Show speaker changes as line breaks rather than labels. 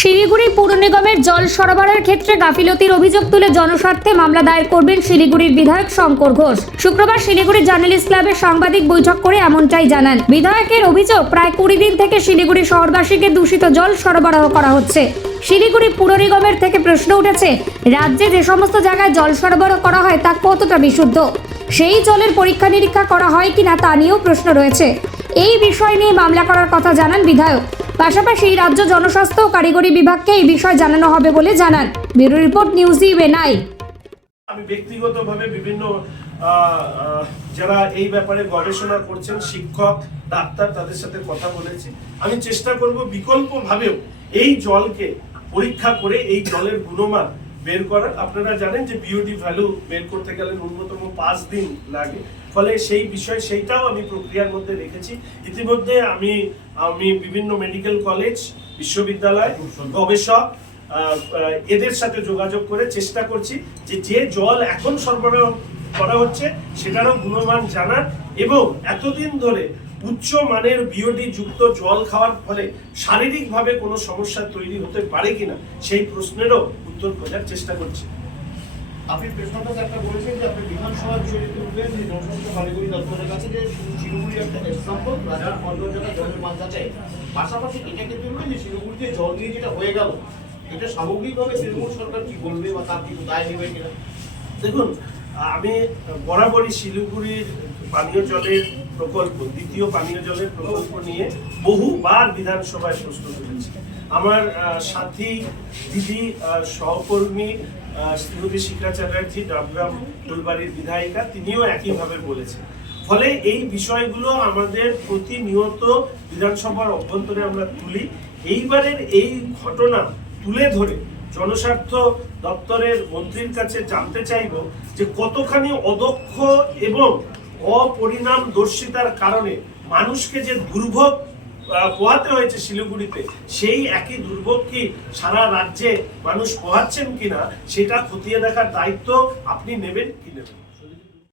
শিলিগুড়ি পৌর নিগমের জল সরবরাহের ক্ষেত্রে গাফিলতির অভিযোগ তুলে জনস্বার্থে মামলা দায়ের করবেন শিলিগুড়ির বিধায়ক শঙ্কর ঘোষ। শুক্রবার শিলিগুড়ি জার্নালিস্ট ক্লাবের সাংবাদিক বৈঠক করে এমনটাই জানান। বিধায়কের অভিযোগ প্রায় কুড়ি দিন থেকে শিলিগুড়ি শহরবাসীকে দূষিত জল সরবরাহ করা হচ্ছে। শিলিগুড়ি পুর নিগমের থেকে প্রশ্ন উঠেছে, রাজ্যে যে সমস্ত জায়গায় জল সরবরাহ করা হয় তা কতটা বিশুদ্ধ? সেই জলের পরীক্ষা নিরীক্ষা করা হয় কিনা তা নিয়েও প্রশ্ন রয়েছে। এই বিষয় নিয়ে মামলা করার কথা জানান বিধায়ক। পাশাপাশি রাজ্য জনস্বাস্থ্য ও কারিগরি বিভাগকে এই বিষয় জানানো হবে বলে জানান। ব্যুরো রিপোর্ট, নিউজ ইউএনআই
আমি ব্যক্তিগতভাবে বিভিন্ন যারা এই ব্যাপারে গবেষণা করছেন, শিক্ষক, ডাক্তার তাদের সাথে কথা বলেছি। আমি চেষ্টা করব বিকল্পভাবেও এই জলকে পরীক্ষা করে এই জলের গুণমান বের করার। আপনারা জানেন যে বিওডি ভ্যালু বের করতে গেলে ন্যূনতম পাঁচ দিন লাগে। ফলে সেই বিষয় সেইটাও আমি প্রক্রিয়ার মধ্যে রেখেছি। ইতিমধ্যে আমি আমি বিভিন্ন মেডিকেল কলেজ বিশ্ববিদ্যালয় গবেষক এদের সাথে যোগাযোগ করে চেষ্টা করছি যে যে জল এখন সরবরাহ করা হচ্ছে সেটারও গুণমান জানার। এবং এতদিন ধরে উচ্চ মানের বিওডি যুক্ত জল খাওয়ার ফলে শারীরিকভাবে কোনো সমস্যা তৈরি হতে পারে কিনা সেই প্রশ্নেরও উত্তর খোঁজার চেষ্টা করছি।
আপনি প্রশ্নটা একটা বলেছেন যে আপনি বিধানসভার বিষয়ে তুলবেন যে জনস্বাস্থ্য কারিগরি দপ্তরের কাছে যে শিলিগুড়ি একটা এক্সাম্পল রাজার পর্যটনের জলের মান যাচাই। পাশাপাশি এটাকে তুলবেন যে শিলিগুড়িতে জল নিয়ে যেটা হয়ে গেল এটা সামগ্রিকভাবে তৃণমূল সরকার কি বলবে বা তার কি দায় নেবে কিনা?
দেখুন আমি বরাবরই শিলিগুড়ির পানীয় জলের প্রকল্প, দ্বিতীয় পানীয় জলের প্রকল্প নিয়ে বহুবার বিধানসভায় প্রশ্ন তুলেছি। আমার সাথী, দিদি সহকর্মী শ্রীমতী শিখা চ্যাটার্জি, ডাবগ্রাম ফুলবাড়ির বিধায়িকা, তিনিও একইভাবে বলেছেন। ফলে এই বিষয়গুলো আমাদের প্রতিনিয়ত বিধানসভার অভ্যন্তরে আমরা তুলি। এইবারের এই ঘটনা তুলে ধরে জনস্বার্থ দপ্তরের মন্ত্রীর কাছে জানতে চাইব যে কতখানি অদক্ষ এবং অপরিণাম দর্শিতার কারণে মানুষকে যে দুর্ভোগ পোহাতে হয়েছে শিলিগুড়িতে, সেই একই দুর্ভোগ কি সারা রাজ্যে মানুষ পোহাচ্ছেন কিনা, সেটা খতিয়ে দেখার দায়িত্ব আপনি নেবেন কি নেবেন?